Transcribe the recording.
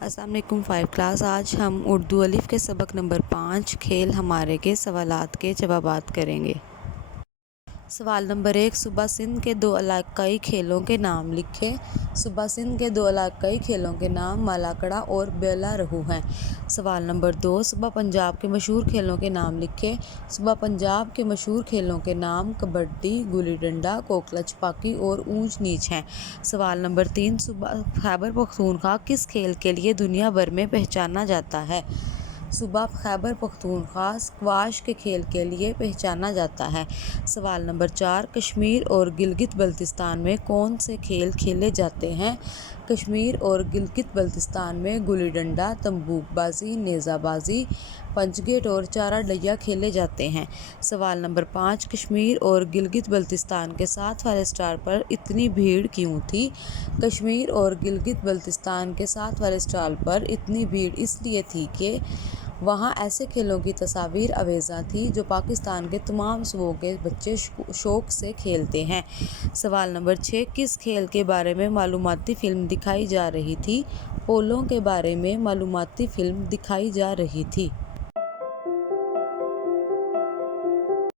السلام علیکم 5 کلاس۔ آج ہم اردو الف کے سبق نمبر 5 کھیل ہمارے کے سوالات کے جوابات کریں گے۔ سوال نمبر 1، صوبہ سندھ کے 2 علاقائی کھیلوں کے نام لکھیں۔ صوبہ سندھ کے 2 علاقائی کھیلوں کے نام مالا کڑا اور بیلا رہو ہیں۔ سوال نمبر 2، صوبہ پنجاب کے مشہور کھیلوں کے نام لکھیں۔ صوبہ پنجاب کے مشہور کھیلوں کے نام کبڈی، گلی ڈنڈا، کوکلا چھپاکی اور اونچ نیچ ہیں۔ سوال نمبر 3، صوبہ خیبر پختونخوا کس کھیل کے لیے دنیا بھر میں پہچانا جاتا ہے؟ صوبہ خیبر پختونخوا اسکواش کے کھیل کے لیے پہچانا جاتا ہے۔ سوال نمبر 4، کشمیر اور گلگت بلتستان میں کون سے کھیل کھیلے جاتے ہیں؟ کشمیر اور گلگت بلتستان میں گلی ڈنڈا، تمبوک بازی، نیزہ بازی، پنچ گیٹ اور چارہ ڈہیا کھیلے جاتے ہیں۔ سوال نمبر 5، کشمیر اور گلگت بلتستان کے 7 والے اسٹار پر اتنی بھیڑ کیوں تھی؟ کشمیر اور گلگت بلتستان کے 7 والے اسٹار پر اتنی بھیڑ اس لیے تھی کہ وہاں ایسے کھیلوں کی تصاویر آویزاں تھیں جو پاکستان کے تمام صوبوں کے بچے شوق سے کھیلتے ہیں۔ سوال نمبر 6، کس کھیل کے بارے میں معلوماتی فلم دکھائی جا رہی تھی؟ پولو کے بارے میں معلوماتی فلم دکھائی جا رہی تھی۔